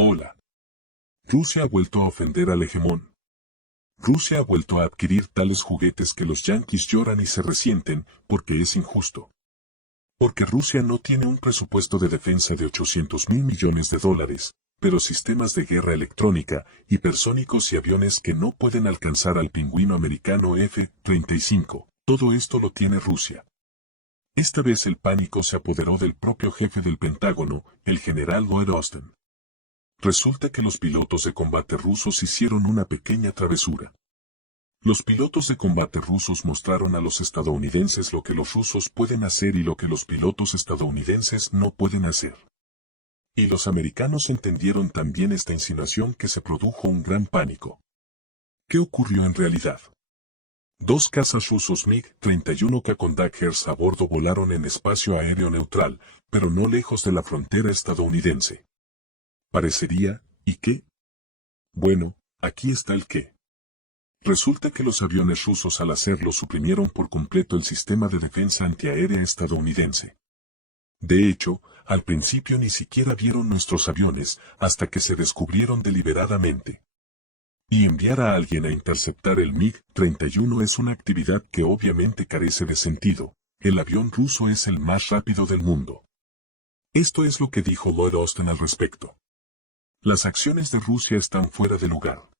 Hola. Rusia ha vuelto a ofender al hegemón. Rusia ha vuelto a adquirir tales juguetes que los yanquis lloran y se resienten, porque es injusto. Porque Rusia no tiene un presupuesto de defensa de 800.000 millones de dólares, pero sistemas de guerra electrónica, hipersónicos y aviones que no pueden alcanzar al pingüino americano F-35. Todo esto lo tiene Rusia. Esta vez el pánico se apoderó del propio jefe del Pentágono, el general Lloyd Austin. Resulta que los pilotos de combate rusos hicieron una pequeña travesura. Los pilotos de combate rusos mostraron a los estadounidenses lo que los rusos pueden hacer y lo que los pilotos estadounidenses no pueden hacer. Y los americanos entendieron también esta insinuación que se produjo un gran pánico. ¿Qué ocurrió en realidad? Dos cazas rusos MiG-31K con Daggers a bordo volaron en espacio aéreo neutral, pero no lejos de la frontera estadounidense. Parecería, ¿y qué? Bueno, aquí está el qué. Resulta que los aviones rusos al hacerlo suprimieron por completo el sistema de defensa antiaérea estadounidense. De hecho, al principio ni siquiera vieron nuestros aviones hasta que se descubrieron deliberadamente. Y enviar a alguien a interceptar el MiG-31 es una actividad que obviamente carece de sentido. El avión ruso es el más rápido del mundo. Esto es lo que dijo Lloyd Austin al respecto. Las acciones de Rusia están fuera de lugar.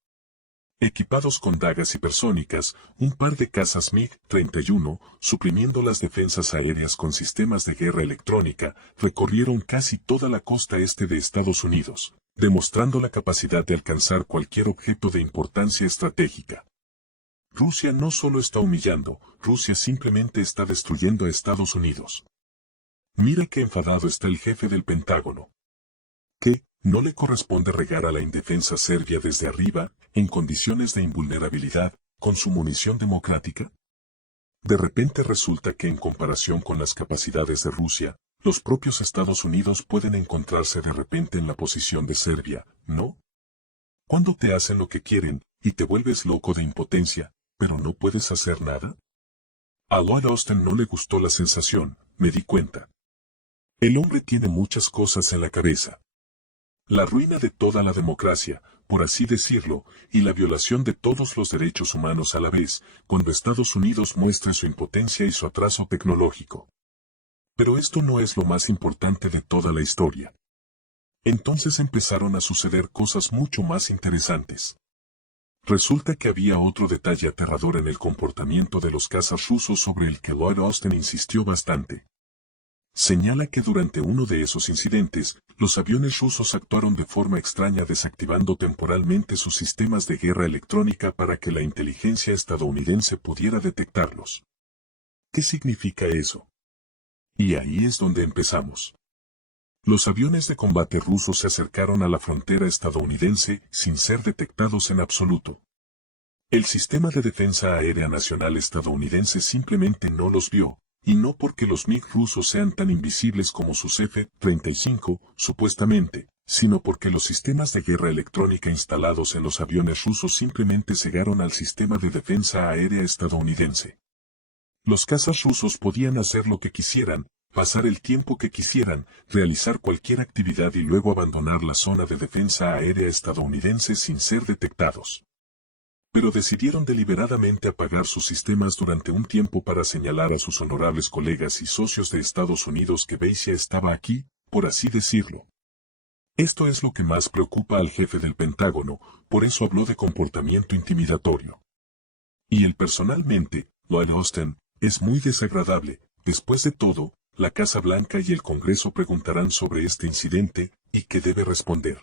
Equipados con dagas hipersónicas, un par de cazas MiG-31, suprimiendo las defensas aéreas con sistemas de guerra electrónica, recorrieron casi toda la costa este de Estados Unidos, demostrando la capacidad de alcanzar cualquier objeto de importancia estratégica. Rusia no solo está humillando, Rusia simplemente está destruyendo a Estados Unidos. Mira qué enfadado está el jefe del Pentágono. ¿Qué? ¿No le corresponde regar a la indefensa Serbia desde arriba, en condiciones de invulnerabilidad, con su munición democrática? De repente resulta que en comparación con las capacidades de Rusia, los propios Estados Unidos pueden encontrarse de repente en la posición de Serbia, ¿no? Cuando te hacen lo que quieren, y te vuelves loco de impotencia, pero no puedes hacer nada. A Lloyd Austin no le gustó la sensación, me di cuenta. El hombre tiene muchas cosas en la cabeza. La ruina de toda la democracia, por así decirlo, y la violación de todos los derechos humanos a la vez, cuando Estados Unidos muestre su impotencia y su atraso tecnológico. Pero esto no es lo más importante de toda la historia. Entonces empezaron a suceder cosas mucho más interesantes. Resulta que había otro detalle aterrador en el comportamiento de los cazas rusos sobre el que Lloyd Austin insistió bastante. Señala que durante uno de esos incidentes, los aviones rusos actuaron de forma extraña desactivando temporalmente sus sistemas de guerra electrónica para que la inteligencia estadounidense pudiera detectarlos. ¿Qué significa eso? Y ahí es donde empezamos. Los aviones de combate rusos se acercaron a la frontera estadounidense sin ser detectados en absoluto. El sistema de defensa aérea nacional estadounidense simplemente no los vio. Y no porque los MiG rusos sean tan invisibles como sus F-35, supuestamente, sino porque los sistemas de guerra electrónica instalados en los aviones rusos simplemente cegaron al sistema de defensa aérea estadounidense. Los cazas rusos podían hacer lo que quisieran, pasar el tiempo que quisieran, realizar cualquier actividad y luego abandonar la zona de defensa aérea estadounidense sin ser detectados. Pero decidieron deliberadamente apagar sus sistemas durante un tiempo para señalar a sus honorables colegas y socios de Estados Unidos que Beisia estaba aquí, por así decirlo. Esto es lo que más preocupa al jefe del Pentágono, por eso habló de comportamiento intimidatorio. Y él personalmente, Lloyd Austin, es muy desagradable. Después de todo, la Casa Blanca y el Congreso preguntarán sobre este incidente, y qué debe responder.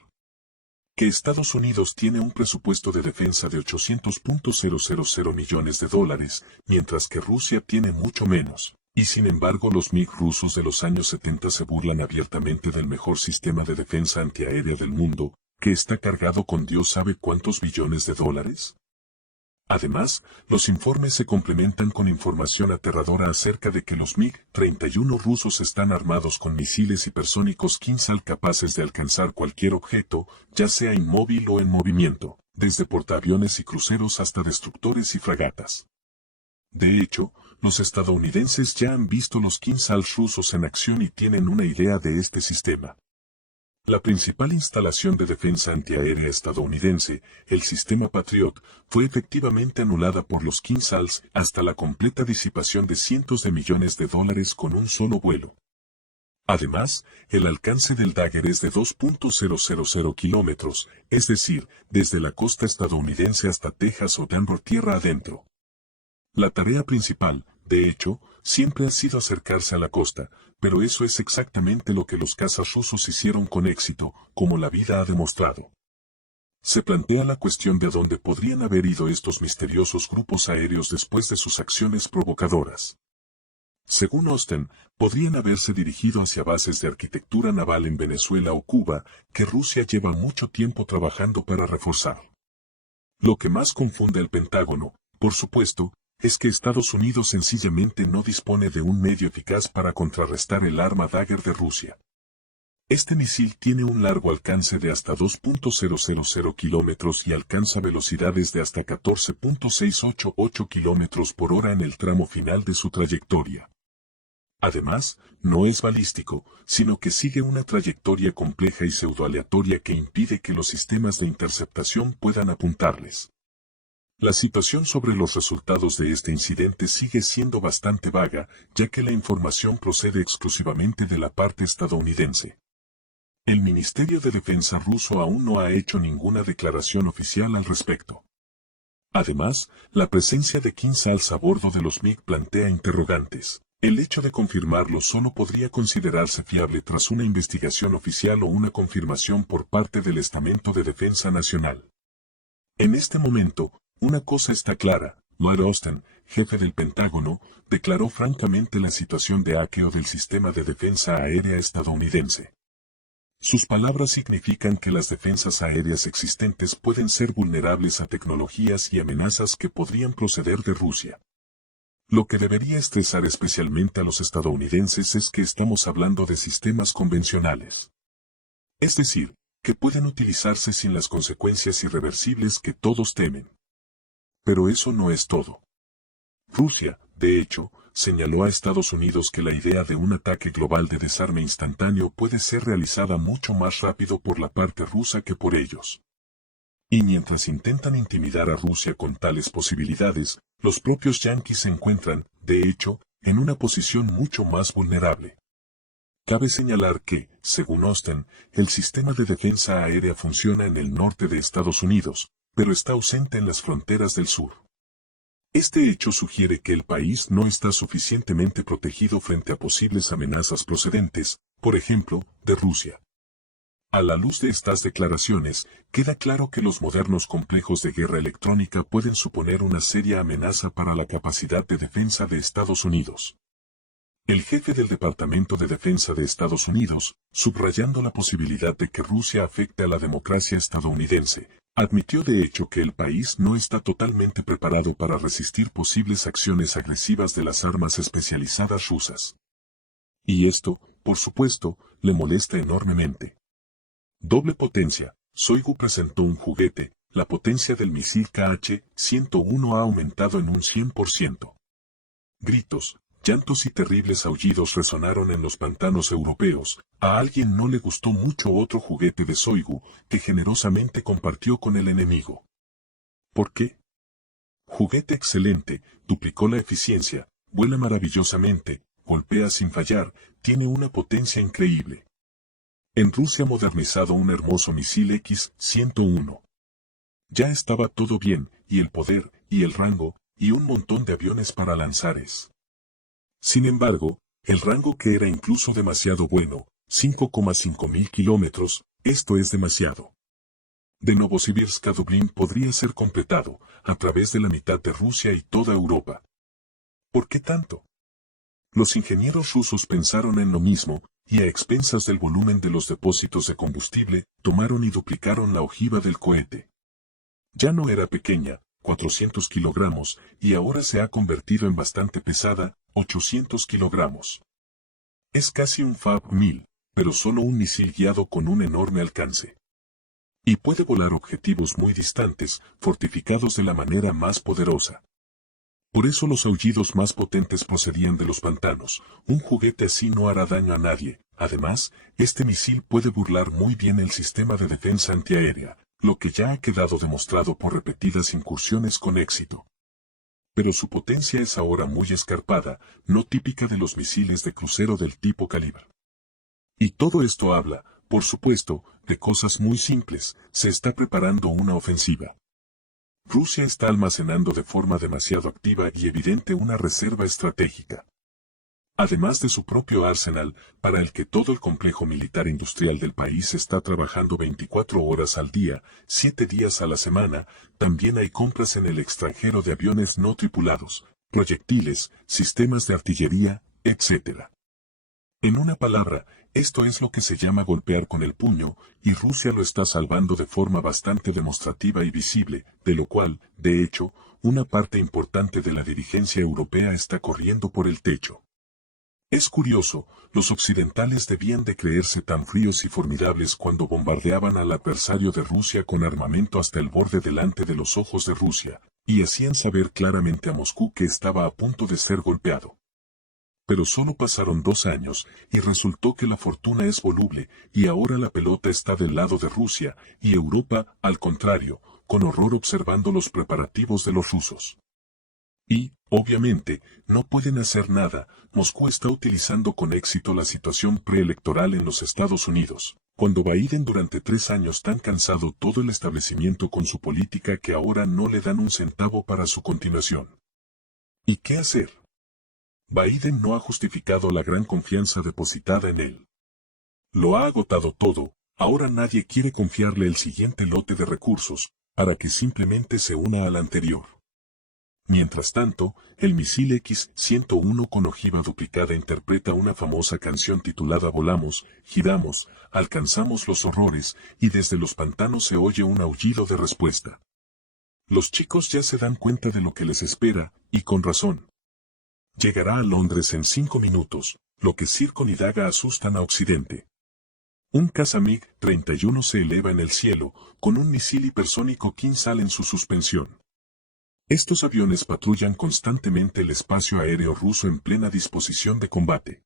Que Estados Unidos tiene un presupuesto de defensa de 800.000 millones de dólares, mientras que Rusia tiene mucho menos, y sin embargo los MiG rusos de los años 70 se burlan abiertamente del mejor sistema de defensa antiaérea del mundo, que está cargado con Dios sabe cuántos billones de dólares. Además, los informes se complementan con información aterradora acerca de que los MiG-31 rusos están armados con misiles hipersónicos Kinzhal capaces de alcanzar cualquier objeto, ya sea inmóvil o en movimiento, desde portaaviones y cruceros hasta destructores y fragatas. De hecho, los estadounidenses ya han visto los Kinzhal rusos en acción y tienen una idea de este sistema. La principal instalación de defensa antiaérea estadounidense, el sistema Patriot, fue efectivamente anulada por los Quinzals hasta la completa disipación de cientos de millones de dólares con un solo vuelo. Además, el alcance del Dagger es de 2.000 kilómetros, es decir, desde la costa estadounidense hasta Texas o Denver tierra adentro. La tarea principal, de hecho, siempre ha sido acercarse a la costa, pero eso es exactamente lo que los cazas rusos hicieron con éxito, como la vida ha demostrado. Se plantea la cuestión de a dónde podrían haber ido estos misteriosos grupos aéreos después de sus acciones provocadoras. Según Austin, podrían haberse dirigido hacia bases de arquitectura naval en Venezuela o Cuba, que Rusia lleva mucho tiempo trabajando para reforzar. Lo que más confunde al Pentágono, por supuesto, es que Estados Unidos sencillamente no dispone de un medio eficaz para contrarrestar el arma Dagger de Rusia. Este misil tiene un largo alcance de hasta 2.000 kilómetros y alcanza velocidades de hasta 14.688 kilómetros por hora en el tramo final de su trayectoria. Además, no es balístico, sino que sigue una trayectoria compleja y pseudoaleatoria que impide que los sistemas de interceptación puedan apuntarles. La situación sobre los resultados de este incidente sigue siendo bastante vaga, ya que la información procede exclusivamente de la parte estadounidense. El Ministerio de Defensa ruso aún no ha hecho ninguna declaración oficial al respecto. Además, la presencia de Quinzals a bordo de los MiG plantea interrogantes. El hecho de confirmarlo solo podría considerarse fiable tras una investigación oficial o una confirmación por parte del Estamento de Defensa Nacional. En este momento, una cosa está clara: Lloyd Austin, jefe del Pentágono, declaró francamente la situación de hackeo del sistema de defensa aérea estadounidense. Sus palabras significan que las defensas aéreas existentes pueden ser vulnerables a tecnologías y amenazas que podrían proceder de Rusia. Lo que debería estresar especialmente a los estadounidenses es que estamos hablando de sistemas convencionales. Es decir, que pueden utilizarse sin las consecuencias irreversibles que todos temen. Pero eso no es todo. Rusia, de hecho, señaló a Estados Unidos que la idea de un ataque global de desarme instantáneo puede ser realizada mucho más rápido por la parte rusa que por ellos. Y mientras intentan intimidar a Rusia con tales posibilidades, los propios yanquis se encuentran, de hecho, en una posición mucho más vulnerable. Cabe señalar que, según Austin, el sistema de defensa aérea funciona en el norte de Estados Unidos, pero está ausente en las fronteras del sur. Este hecho sugiere que el país no está suficientemente protegido frente a posibles amenazas procedentes, por ejemplo, de Rusia. A la luz de estas declaraciones, queda claro que los modernos complejos de guerra electrónica pueden suponer una seria amenaza para la capacidad de defensa de Estados Unidos. El jefe del Departamento de Defensa de Estados Unidos, subrayando la posibilidad de que Rusia afecte a la democracia estadounidense, admitió de hecho que el país no está totalmente preparado para resistir posibles acciones agresivas de las armas especializadas rusas. Y esto, por supuesto, le molesta enormemente. Doble potencia. Shoigu presentó un juguete. La potencia del misil KH-101 ha aumentado en un 100%. Gritos, llantos y terribles aullidos resonaron en los pantanos europeos. A alguien no le gustó mucho otro juguete de Shoigu, que generosamente compartió con el enemigo. ¿Por qué? Juguete excelente, duplicó la eficiencia, vuela maravillosamente, golpea sin fallar, tiene una potencia increíble. En Rusia ha modernizado un hermoso misil X-101. Ya estaba todo bien, y el poder, y el rango, y un montón de aviones para lanzares. Sin embargo, el rango que era incluso demasiado bueno, 5,5 mil kilómetros, esto es demasiado. De Novosibirsk a Dublín podría ser completado, a través de la mitad de Rusia y toda Europa. ¿Por qué tanto? Los ingenieros rusos pensaron en lo mismo, y a expensas del volumen de los depósitos de combustible, tomaron y duplicaron la ojiva del cohete. Ya no era pequeña, 400 kilogramos, y ahora se ha convertido en bastante pesada, 800 kilogramos. Es casi un Fab-1000, pero solo un misil guiado con un enorme alcance. Y puede volar objetivos muy distantes, fortificados de la manera más poderosa. Por eso los aullidos más potentes procedían de los pantanos. Un juguete así no hará daño a nadie, Además, este misil puede burlar muy bien el sistema de defensa antiaérea, lo que ya ha quedado demostrado por repetidas incursiones con éxito. Pero su potencia es ahora muy escarpada, no típica de los misiles de crucero del tipo Calibre. Y todo esto habla, por supuesto, de cosas muy simples: se está preparando una ofensiva. Rusia está almacenando de forma demasiado activa y evidente una reserva estratégica. Además de su propio arsenal, para el que todo el complejo militar industrial del país está trabajando 24 horas al día, 7 días a la semana, también hay compras en el extranjero de aviones no tripulados, proyectiles, sistemas de artillería, etc. En una palabra, esto es lo que se llama golpear con el puño, y Rusia lo está salvando de forma bastante demostrativa y visible, de lo cual, de hecho, una parte importante de la dirigencia europea está corriendo por el techo. Es curioso, los occidentales debían de creerse tan fríos y formidables cuando bombardeaban al adversario de Rusia con armamento hasta el borde delante de los ojos de Rusia, y hacían saber claramente a Moscú que estaba a punto de ser golpeado. Pero solo pasaron 2 años, y resultó que la fortuna es voluble, y ahora la pelota está del lado de Rusia, y Europa, al contrario, con horror observando los preparativos de los rusos. Y, obviamente, no pueden hacer nada. Moscú está utilizando con éxito la situación preelectoral en los Estados Unidos, cuando Biden durante 3 años tan cansado todo el establecimiento con su política que ahora no le dan un centavo para su continuación. ¿Y qué hacer? Biden no ha justificado la gran confianza depositada en él. Lo ha agotado todo, ahora nadie quiere confiarle el siguiente lote de recursos, para que simplemente se una al anterior. Mientras tanto, el misil X-101 con ojiva duplicada interpreta una famosa canción titulada Volamos, giramos, alcanzamos los horrores, y desde los pantanos se oye un aullido de respuesta. Los chicos ya se dan cuenta de lo que les espera, y con razón. Llegará a Londres en 5 minutos, lo que Zircon y Daga asustan a Occidente. Un caza MiG-31 se eleva en el cielo, con un misil hipersónico Kinzhal en su suspensión. Estos aviones patrullan constantemente el espacio aéreo ruso en plena disposición de combate.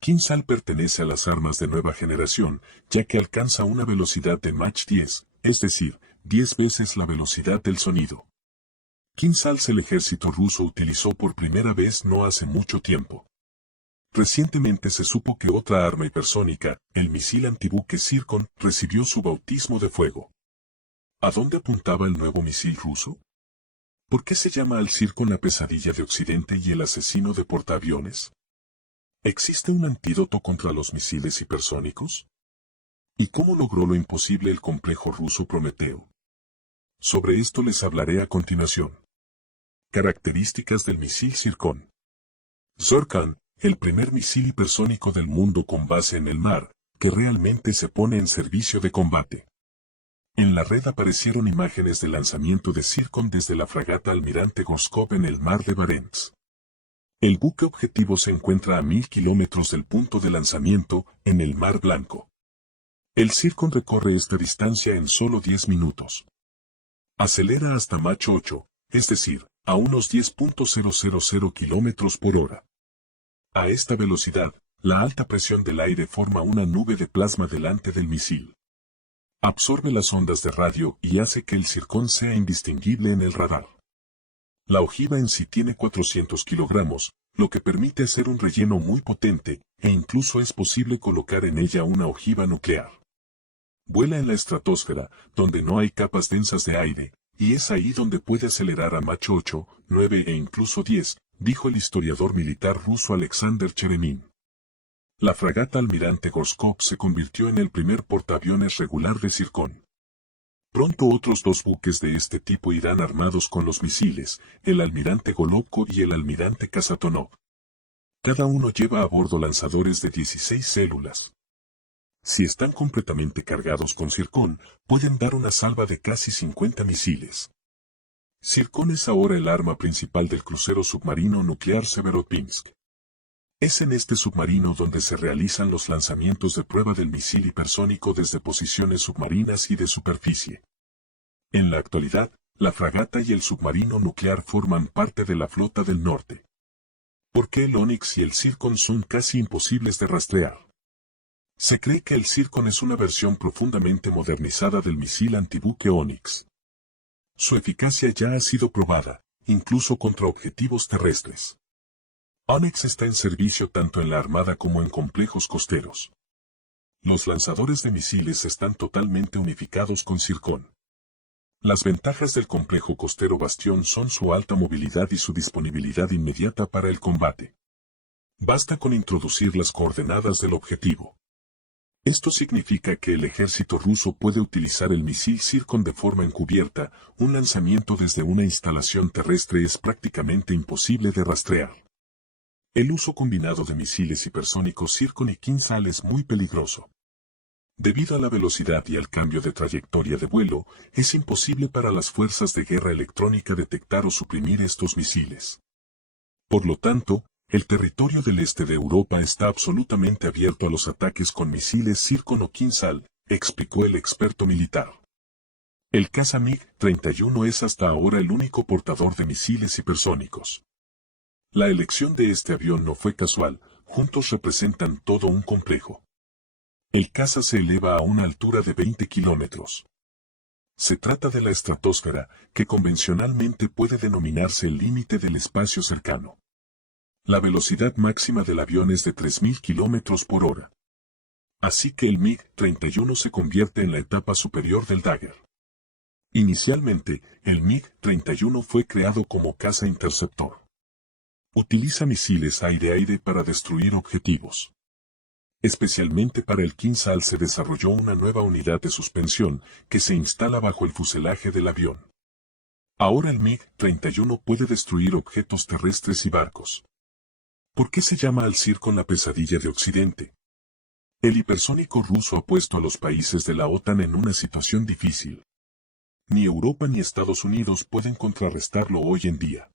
Kinzhal pertenece a las armas de nueva generación, ya que alcanza una velocidad de Mach 10, es decir, 10 veces la velocidad del sonido. Kinzhal el ejército ruso utilizó por primera vez no hace mucho tiempo. Recientemente se supo que otra arma hipersónica, el misil antibuque Zircon, recibió su bautismo de fuego. ¿A dónde apuntaba el nuevo misil ruso? ¿Por qué se llama al Zircon la pesadilla de Occidente y el asesino de portaaviones? ¿Existe un antídoto contra los misiles hipersónicos? ¿Y cómo logró lo imposible el complejo ruso Prometeo? Sobre esto les hablaré a continuación. Características del misil Zircon. Zircon, el primer misil hipersónico del mundo con base en el mar, que realmente se pone en servicio de combate. En la red aparecieron imágenes del lanzamiento de Zircon desde la fragata Almirante Gorskov en el mar de Barents. El buque objetivo se encuentra a 1000 kilómetros del punto de lanzamiento, en el Mar Blanco. El Zircon recorre esta distancia en solo 10 minutos. Acelera hasta Mach 8, es decir, a unos 10.000 kilómetros por hora. A esta velocidad, la alta presión del aire forma una nube de plasma delante del misil. Absorbe las ondas de radio y hace que el Zircon sea indistinguible en el radar. La ojiva en sí tiene 400 kilogramos, lo que permite hacer un relleno muy potente, e incluso es posible colocar en ella una ojiva nuclear. Vuela en la estratosfera, donde no hay capas densas de aire, y es ahí donde puede acelerar a Mach 8, 9 e incluso 10, dijo el historiador militar ruso Alexander Cheremin. La fragata Almirante Gorskov se convirtió en el primer portaaviones regular de Zircon. Pronto otros 2 buques de este tipo irán armados con los misiles, el Almirante Golovko y el Almirante Kasatonov. Cada uno lleva a bordo lanzadores de 16 células. Si están completamente cargados con Zircon, pueden dar una salva de casi 50 misiles. Zircon es ahora el arma principal del crucero submarino nuclear Severodvinsk. Es en este submarino donde se realizan los lanzamientos de prueba del misil hipersónico desde posiciones submarinas y de superficie. En la actualidad, la fragata y el submarino nuclear forman parte de la flota del norte. ¿Por qué el Onyx y el Zircon son casi imposibles de rastrear? Se cree que el Zircon es una versión profundamente modernizada del misil antibuque Onyx. Su eficacia ya ha sido probada, incluso contra objetivos terrestres. Onyx está en servicio tanto en la Armada como en complejos costeros. Los lanzadores de misiles están totalmente unificados con Zircon. Las ventajas del complejo costero Bastión son su alta movilidad y su disponibilidad inmediata para el combate. Basta con introducir las coordenadas del objetivo. Esto significa que el ejército ruso puede utilizar el misil Zircon de forma encubierta. Un lanzamiento desde una instalación terrestre es prácticamente imposible de rastrear. El uso combinado de misiles hipersónicos Zircon y Kinzhal es muy peligroso. Debido a la velocidad y al cambio de trayectoria de vuelo, es imposible para las fuerzas de guerra electrónica detectar o suprimir estos misiles. Por lo tanto, el territorio del este de Europa está absolutamente abierto a los ataques con misiles Zircon o Kinzhal, explicó el experto militar. El caza MiG-31 es hasta ahora el único portador de misiles hipersónicos. La elección de este avión no fue casual, juntos representan todo un complejo. El caza se eleva a una altura de 20 kilómetros. Se trata de la estratosfera, que convencionalmente puede denominarse el límite del espacio cercano. La velocidad máxima del avión es de 3.000 kilómetros por hora. Así que el MiG-31 se convierte en la etapa superior del Dagger. Inicialmente, el MiG-31 fue creado como caza interceptor. Utiliza misiles aire-aire para destruir objetivos. Especialmente para el Kinzhal se desarrolló una nueva unidad de suspensión que se instala bajo el fuselaje del avión. Ahora el MiG-31 puede destruir objetos terrestres y barcos. ¿Por qué se llama al Zircon la pesadilla de Occidente? El hipersónico ruso ha puesto a los países de la OTAN en una situación difícil. Ni Europa ni Estados Unidos pueden contrarrestarlo hoy en día.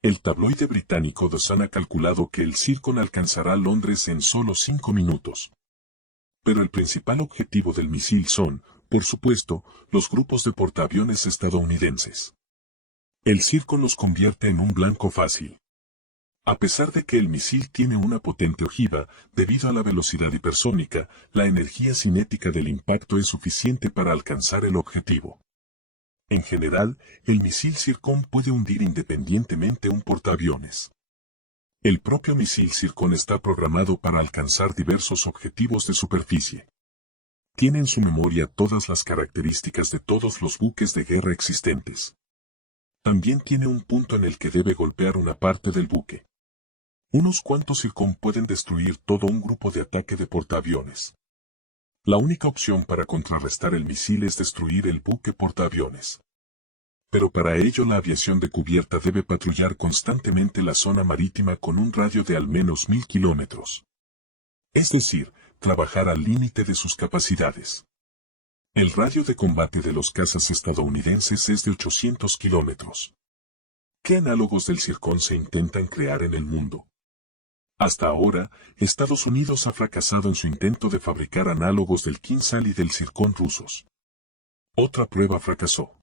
El tabloide británico The Sun ha calculado que el Zircon alcanzará Londres en solo 5 minutos. Pero el principal objetivo del misil son, por supuesto, los grupos de portaaviones estadounidenses. El Zircon los convierte en un blanco fácil. A pesar de que el misil tiene una potente ojiva, debido a la velocidad hipersónica, la energía cinética del impacto es suficiente para alcanzar el objetivo. En general, el misil Zircon puede hundir independientemente un portaaviones. El propio misil Zircon está programado para alcanzar diversos objetivos de superficie. Tiene en su memoria todas las características de todos los buques de guerra existentes. También tiene un punto en el que debe golpear una parte del buque. Unos cuantos Zircon pueden destruir todo un grupo de ataque de portaaviones. La única opción para contrarrestar el misil es destruir el buque portaaviones. Pero para ello la aviación de cubierta debe patrullar constantemente la zona marítima con un radio de al menos 1.000 kilómetros. Es decir, trabajar al límite de sus capacidades. El radio de combate de los cazas estadounidenses es de 800 kilómetros. ¿Qué análogos del Zircon se intentan crear en el mundo? Hasta ahora, Estados Unidos ha fracasado en su intento de fabricar análogos del Kinzhal y del Zircon rusos. Otra prueba fracasó.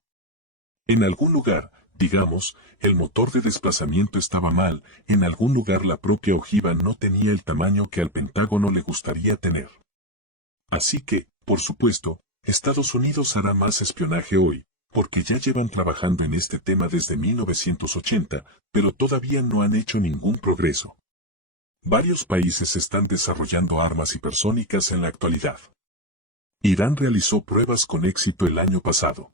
En algún lugar, digamos, el motor de desplazamiento estaba mal, en algún lugar la propia ojiva no tenía el tamaño que al Pentágono le gustaría tener. Así que, por supuesto, Estados Unidos hará más espionaje hoy, porque ya llevan trabajando en este tema desde 1980, pero todavía no han hecho ningún progreso. Varios países están desarrollando armas hipersónicas en la actualidad. Irán realizó pruebas con éxito el año pasado.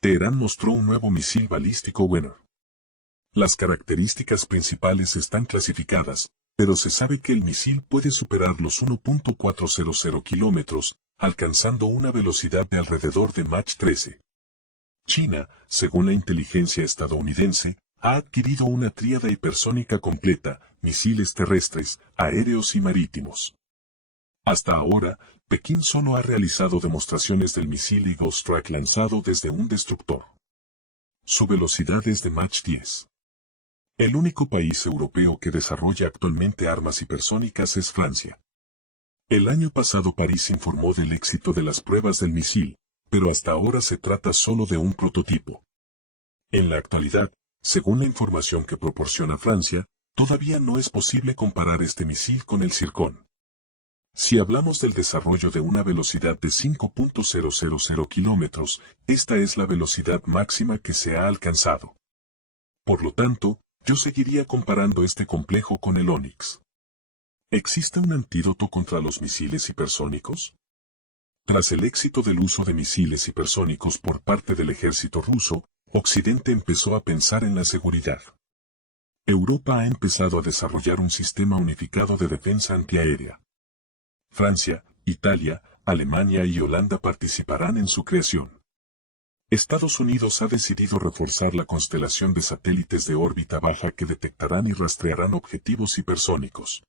Teherán mostró un nuevo misil balístico Winner. Las características principales están clasificadas, pero se sabe que el misil puede superar los 1.400 kilómetros, alcanzando una velocidad de alrededor de Mach 13. China, según la inteligencia estadounidense, ha adquirido una tríada hipersónica completa, misiles terrestres, aéreos y marítimos. Hasta ahora, Pekín solo ha realizado demostraciones del misil Eagle Strike lanzado desde un destructor. Su velocidad es de Mach 10. El único país europeo que desarrolla actualmente armas hipersónicas es Francia. El año pasado París informó del éxito de las pruebas del misil, pero hasta ahora se trata solo de un prototipo. En la actualidad, según la información que proporciona Francia, todavía no es posible comparar este misil con el Zircon. Si hablamos del desarrollo de una velocidad de 5.000 kilómetros, esta es la velocidad máxima que se ha alcanzado. Por lo tanto, yo seguiría comparando este complejo con el Onix. ¿Existe un antídoto contra los misiles hipersónicos? Tras el éxito del uso de misiles hipersónicos por parte del ejército ruso, Occidente empezó a pensar en la seguridad. Europa ha empezado a desarrollar un sistema unificado de defensa antiaérea. Francia, Italia, Alemania y Holanda participarán en su creación. Estados Unidos ha decidido reforzar la constelación de satélites de órbita baja que detectarán y rastrearán objetivos hipersónicos.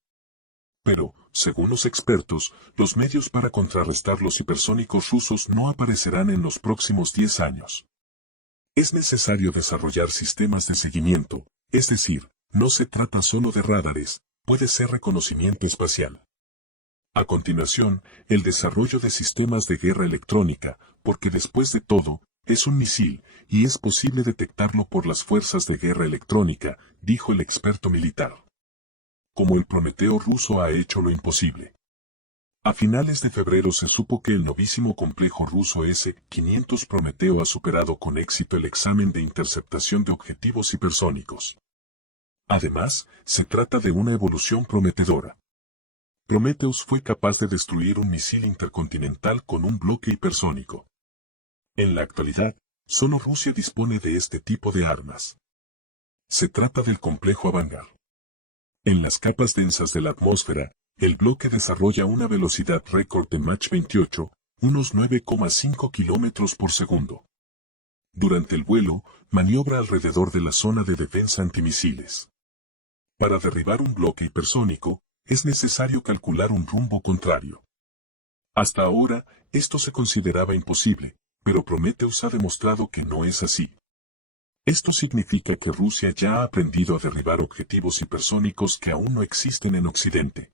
Pero, según los expertos, los medios para contrarrestar los hipersónicos rusos no aparecerán en los próximos 10 años. Es necesario desarrollar sistemas de seguimiento, es decir, no se trata solo de radares, puede ser reconocimiento espacial. A continuación, el desarrollo de sistemas de guerra electrónica, porque después de todo, es un misil, y es posible detectarlo por las fuerzas de guerra electrónica, dijo el experto militar. Como el Prometeo ruso ha hecho lo imposible. A finales de febrero se supo que el novísimo complejo ruso S-500 Prometeo ha superado con éxito el examen de interceptación de objetivos hipersónicos. Además, se trata de una evolución prometedora. Prometheus fue capaz de destruir un misil intercontinental con un bloque hipersónico. En la actualidad, solo Rusia dispone de este tipo de armas. Se trata del complejo Avangar. En las capas densas de la atmósfera, el bloque desarrolla una velocidad récord de Mach 28, unos 9,5 kilómetros por segundo. Durante el vuelo, maniobra alrededor de la zona de defensa antimisiles. Para derribar un bloque hipersónico, es necesario calcular un rumbo contrario. Hasta ahora, esto se consideraba imposible, pero Prometheus ha demostrado que no es así. Esto significa que Rusia ya ha aprendido a derribar objetivos hipersónicos que aún no existen en Occidente.